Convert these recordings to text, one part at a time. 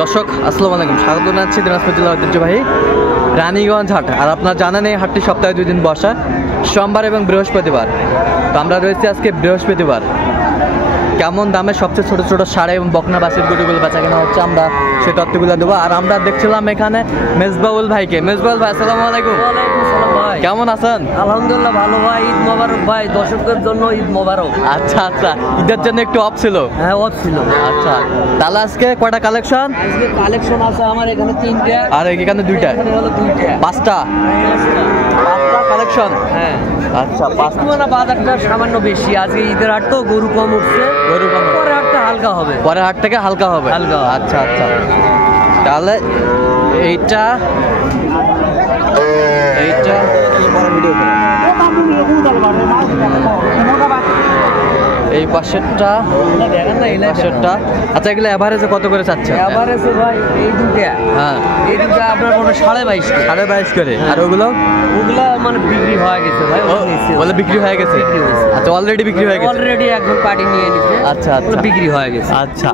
দর্শক আসসালামু আলাইকুম, স্বাগত জানাচ্ছি দিনাজপুর জেলার ঐতিহ্যবাহী রানীগঞ্জ হাট। আর আপনারা জানেন এই হাটটি সপ্তাহে 2 দিন বসা, সোমবার এবং বৃহস্পতিবার। তো আমরা রয়েছি আজকে বৃহস্পতিবার। কেমন দামে সবচেয়ে ছোট ছোট ষাঁড় এবং বকনা বাছুর গরুগুলো বেচা কেনা হচ্ছে, আমরা সেই তথ্যগুলো দেবো। আর আমরা দেখছিলাম এখানে মেজবাউল ভাইকে। মেজবাউল ভাই আসসালামু আলাইকুম। ভাই কেমন আছেন? আলহামদুলিল্লাহ ভালো ভাই। ঈদ মোবারক ভাই, দর্শকদের জন্য ঈদ মোবারক। আচ্ছা আচ্ছা, ঈদের জন্য একটু অফ ছিল? হ্যাঁ অফ ছিল। আচ্ছা, তাহলে আজকে কয়টা কালেকশন? আজকে কালেকশন আছে আমার এখানে 3টা, আর এখানে 2টা, এখানে হলো 2টা, 5টা কালেকশন। হ্যাঁ আচ্ছা, মানে বাজারটা সামান্য বেশি। আজকে ঈদের হাট তো গরু কম উঠছে, গরু কম। পরে হাটটা হালকা হবে, পরের হাট থেকে হালকা হবে। হালকা। আচ্ছা আচ্ছা, তাহলে এইটা এই পাশেরটা, আচ্ছা এগুলো এভারেজে কত করে চাচ্ছে? এভারেজে ভাই এই 2টা, হ্যাঁ এই 2টা আপনার মনে 22.5 করে। আর ওগুলো মানে বিক্রি হয়ে গেছে ভাই, বলে বিক্রি হয়ে গেছে। আচ্ছা, অলরেডি বিক্রি হয়ে গেছে। অলরেডি একজন পার্টি নিয়ে নিছে। আচ্ছা আচ্ছা, বিক্রি হয়ে গেছে। আচ্ছা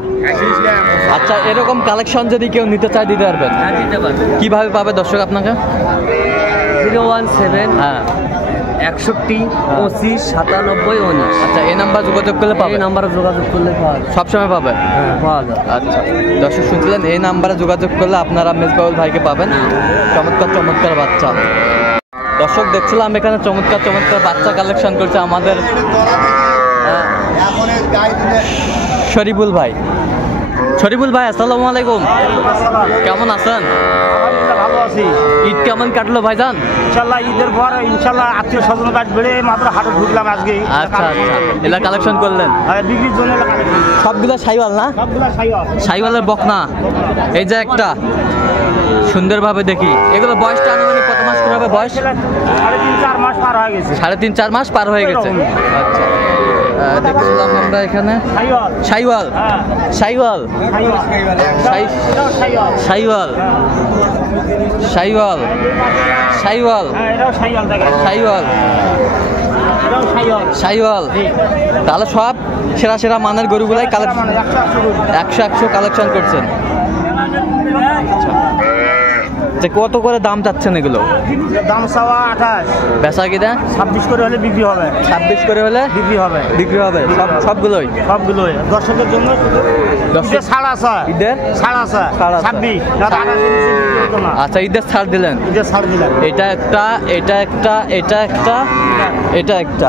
আচ্ছা, এরকম কালেকশন যদি কেউ নিতে চায় দিতে পারবেন? হ্যাঁ দিতে পারবেন। কিভাবে পাবে দর্শক আপনাকে? 017 হ্যাঁ 61 25 97 19। আচ্ছা, এই নাম্বার যোগাযোগ করলে পাবে? এই নাম্বারে যোগাযোগ করলে পাওয়া যায়, সবসময় পাবে? হ্যাঁ পাওয়া যায়। আচ্ছা দর্শক শুনছিলেন, এই নাম্বারে যোগাযোগ করলে আপনারা মেজবাউল ভাইকে পাবেন। চমৎকার চমৎকার বাচ্চা। দর্শক দেখছিলাম এখানে চমৎকার চমৎকার বাচ্চা কালেকশন করছে আমাদের শরীফুল ভাই। শরীফুল ভাই আসসালামু আলাইকুম, কেমন আছেন? ভালো আছি। ঈদ কেমন কাটলো ভাইজান? ইনশাল্লাহ ঈদের পর ইনশাল্লাহ আত্মীয় স্বজন কাজ বেড়ে মাত্র হাটে ঢুকলাম আজকে। আচ্ছা আচ্ছা, এলা কালেকশন করলেন? বিক্রির জন্য সবগুলো সাইওয়াল না? সবগুলা সাইওয়ালের বকনা। এই যে একটা সুন্দরভাবে দেখি, এগুলো বয়সটা আনুমানিক কত মাস করে হবে? বয়স 3.5-4 মাস পার হয়ে গেছে। 3.5-4 মাস পার হয়ে গেছে। আচ্ছা, দেখছিলাম আমরা এখানে সাইওয়াল। সাইওয়াল সাইওয়াল সাইওয়াল সাইওয়াল সাইওয়াল সাইওয়াল। তাহলে সব সেরা সেরা মানের গরুগুলাই কালেকশন 100 কালেকশন করছেন। যে কত করে দাম চাচ্ছেন এগুলো? দাম চাওয়া 28, বেচা কিনা 26 করে হলে বিক্রি হবে। 26 করে হলে বিক্রি হবে সবগুলোই দর্শকের জন্য ঈদের ছাড় আছে। ঈদের ছাড় আছে 26। আচ্ছা, ঈদের ছাড় দিলেন? ঈদের ছাড় দিলেন। এটা একটা, এটা একটা, এটা একটা, এটা একটা।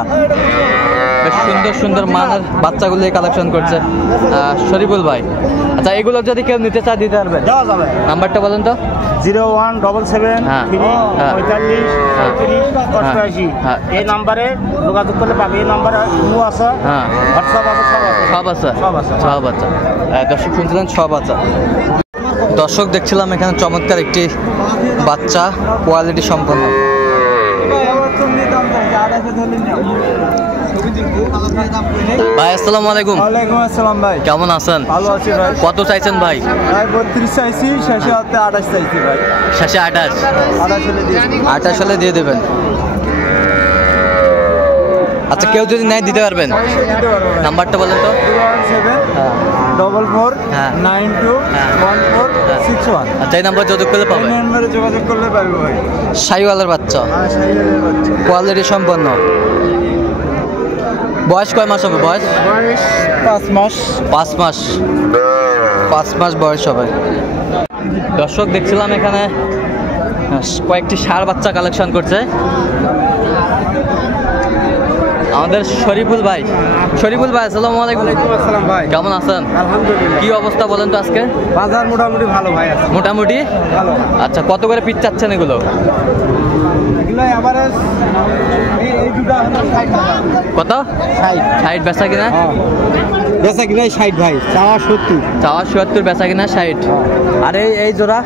বেশ সুন্দর সুন্দর মানের বাচ্চাগুলো কালেকশন করছে শরীফুল ভাই। আচ্ছা, এগুলো যদি কেউ নিতে চায় দিতে পারবেন? দেওয়া যাবে। নাম্বারটা বলেন তো। 01773 45 38 এই নাম্বারে যোগাযোগ করলে পাবে। এই নাম্বারে ইমো আছে, হোয়াটসঅ্যাপ আছে, সব আছে। দর্শক শুনছিলেন সব আছে। দর্শক দেখছিলাম এখানে চমৎকার একটি বাচ্চা, কোয়ালিটি সম্পন্ন। ভাই আসসালামু আলাইকুম। ওয়ালাইকুম আসসালাম ভাই, কেমন আছেন? ভালো আছি ভাই। কত চাইছেন ভাই? 32 চাইছি, শেষে 28 চাইছি ভাই। শেষে 28 হলে দিয়ে দেবেন। আচ্ছা, কেউ যদি নেয় দিতে পারবেন? নাম্বারটা বলেন তো। 01744921461। আচ্ছা, এই নাম্বার যোগাযোগ করলে পাবেন? নাম্বারে যোগাযোগ করলে পারবো ভাই। সাইওয়ালের বাচ্চা, কোয়ালিটি সম্পন্ন। বয়স কয় মাস হবে? বয়স 5 মাস। 5 মাস বয়স হবে। দর্শক দেখছিলাম এখানে কয়েকটি ষাঁড় বাচ্চা কালেকশন করছে আমাদের শরীফুল ভাই। আসসালামু আলাইকুম। আসসালাম ভাই, কেমন আছেন? আলহামদুলিল্লাহ। কি অবস্থা বলেন তো আজকে? বাজার মোটামুটি ভালো ভাই আছে। মোটামুটি ভালো। আচ্ছা, কত করে পিস চাচ্ছেন এগুলো? এগুলো এভারেজ এই দুটো 60 টাকা। কত? 60 বেচা কিনা? বেচা কিনা 60 ভাই, চাওয়া 70। চাওয়া 70, বেচা কিনা 60। আর এই জোড়া?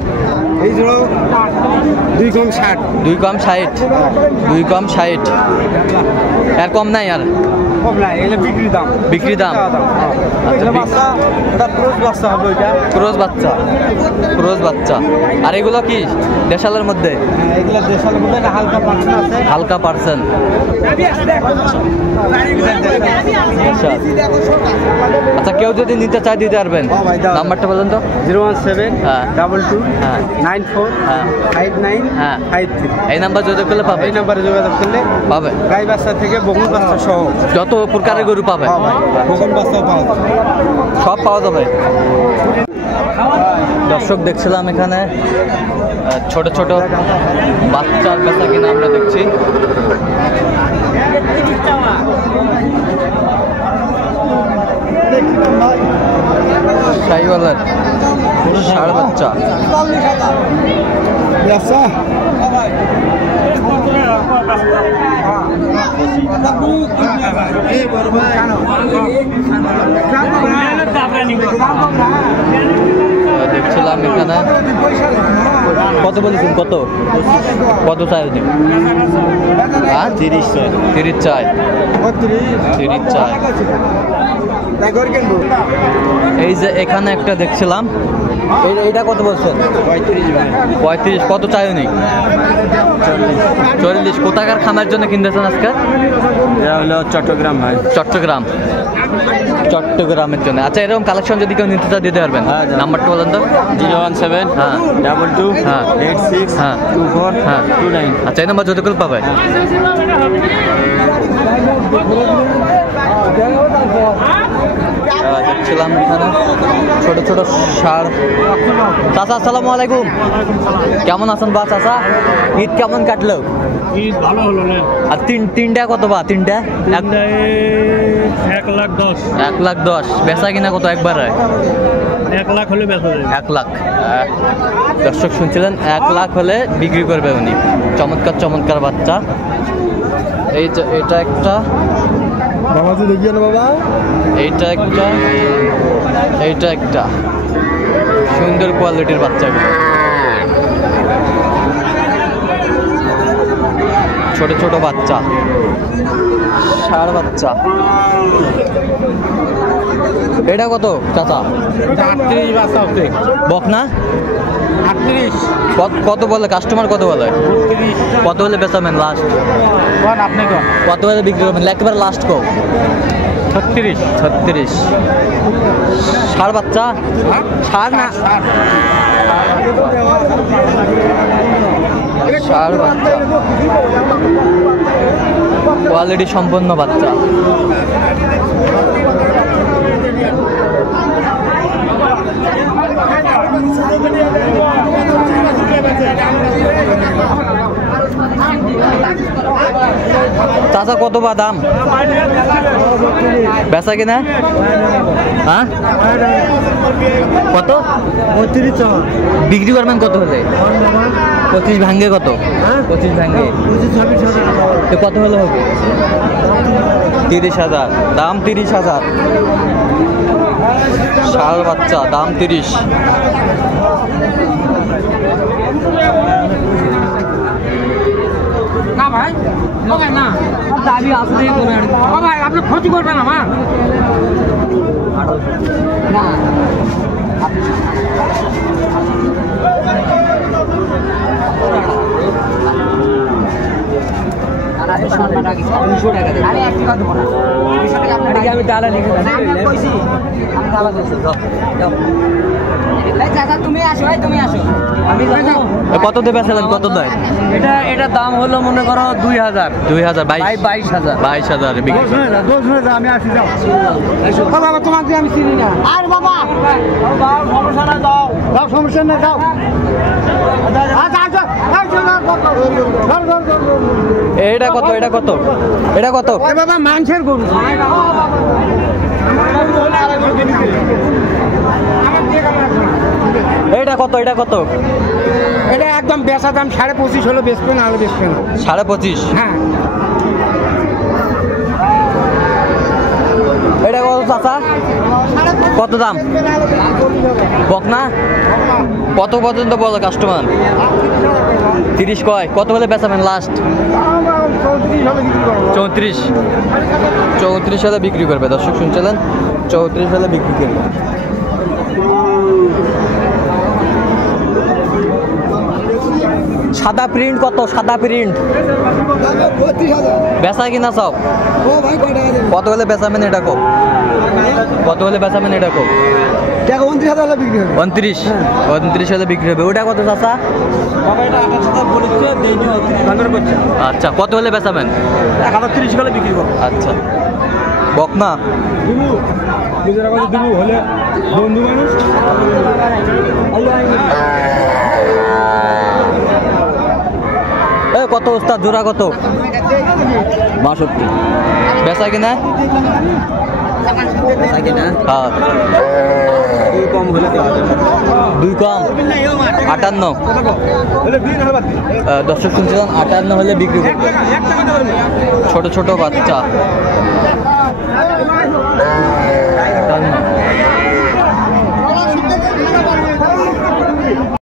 এই জোড়া 2 কম 60। 2 কম 60। এর কম নাই আর? কম নাই, এগুলো বিক্রি দাম। বিক্রি দাম। এটা বাচ্চা, এটা ক্রস বাচ্চা হবে এটা। ক্রস বাচ্চা, ক্রস বাচ্চা। আর এগুলো কি দেশালের মধ্যে? এগুলো দেশালের মধ্যে একটা হালকা পার্সেন্ট আছে। হালকা পার্সেন্ট। আচ্ছা, কেউ যদি নিতে চায় দিতে পারবেন? নাম্বারটা বলেন তো। 017 হ্যাঁ 22 হ্যাঁ 94 হ্যাঁ 59 হ্যাঁ 53। এই নাম্বার যোগাযোগ করলে পাবে। এই নাম্বারে যোগাযোগ করলে পাবে। গাই বাচ্চা থেকে বগুন বাচ্চা সহ যত প্রকারের গরু পাবে। বগুন বাচ্চাও পাওয়া যাবে, সব পাওয়া যাবে। দর্শক, দেখছিলাম এখানে ছোট ছোট বাচ্চার বেচা কিনা আমরা দেখছি। শাহিওয়ালের ষাঁড় বাচ্চা। দেখছিলাম এখানে কত বলেছেন? কত কত চাই? 30 চাই। 30 চাই। 30 চাই। এই যে এখানে একটা দেখছিলাম, এইটা কত বলছেন? 35। কত চাই উনি? 40। কোথাকার খামার জন্য কিনতেছেন আজকে? এটা হলো চট্টগ্রাম ভাই। চট্টগ্রাম, চট্টগ্রামের জন্য। আচ্ছা, এরকম কালেকশন যদি কেউ নিতে চায় দিতে পারবেন? নাম্বারটা বলেন তো। 017 হ্যাঁ 22 হ্যাঁ 86 হ্যাঁ 24 হ্যাঁ 29। আচ্ছা, এই নাম্বার যদি কেউ পাবে। দেখছিলাম এখানে ছোট ছোট ষাঁড়। চাচা, আসসালামু আলাইকুম। কেমন আছেন বা চাচা? ঈদ কেমন কাটলো? ঈদ ভালো হলো না। আর তিনটা কত বা? তিনটা 1,10,000। 1,10,000। বেচা কিনা কত একবারে? 1 লাখ হলে বেচা যাবে। 1 লাখ। দর্শক শুনছিলেন, 1 লাখ হলে বিক্রি করবে উনি। চমৎকার চমৎকার বাচ্চা। এই যে এটা একটা, বাবাজি দেখিয়ে না বাবা। এইটা একটা, এইটা একটা। সুন্দর কোয়ালিটির বাচ্চাগুলো। ছোট ছোট বাচ্চা, ষাঁড় বাচ্চা। এটা কত চাচা? 38 বাচ্চা হচ্ছে। বকনা 38। কত বলে কাস্টমার? কত বলে? 32। কত হলে বেচাবেন লাস্ট? কোন আপনি কোন? কত হলে বিক্রি করবেন একেবারে লাস্ট? কো 36। 36। ষাঁড় বাচ্চা? ষাঁড় না, ষাঁড় বাচ্চা। কোয়ালিটি সম্পন্ন বাচ্চা। চাচা, কত বা দাম? বেচা কিনা? হ্যাঁ কত? 35। বিক্রি করবেন কত হলে? 25 ভাঙ্গে কত? 25 ভাঙ্গে 26,000। তো কত হলে হবে? 30,000। দাম 30,000। ষাঁড় বাচ্চা, দাম 30। না ভাই, না দাবি আসলে ভাই আপনি ক্ষতি করবেন আমার না। আমি তালা লিখে তুমি আসো, তুমি আসো। কত দেবে আসলেন? কত দেয়? এটা দাম হলো মনে করো 2,000। 2,000। 22,000। 22,000 বিক্রি। আমি আসি, যাও বাবা তোমাকে আমি চিনি না। আর বাবা সমস্যা না, যাও যাও, সমস্যা নেই, যাও। এটা কত? এটা কত? এটা কত? বাবা মাংসের গরু। এটা কত? এটা কত? এটা একদম বেচা দাম 25.5 হলো, বেচবে না হলে বেচবে না। 25.5। হ্যাঁ। এটা কত চাচা? কত দাম? বকনা কত পর্যন্ত বলো কাস্টমার? 30 কয়? কত হলে বেচাবেন লাস্ট? 34 সালে বিক্রি করবে। দর্শক শুনছিলেন, 34 সালে বিক্রি করবে। সাদা প্রিন্ট কত? সাদা প্রিন্ট বেচা কিনা সব কত হলে বেচাবেন এটা কম? কত হলে বেচাবেন এটা কম? 29 সালে বিক্রি হবে। ওটা কত চাচা? আচ্ছা, কত হলে বেচাবেন? 30 হলে বিক্রি করবো। আচ্ছা, বকনা হলে বন্ধু মানুষ কত ওস্তাদ জোড়া কত? 62 বেচা কিনা? হ্যাঁ, 2 কম 58। দর্শক শুনছিলাম 58 হলে বিক্রি করবে। ছোট ছোট বাচ্চা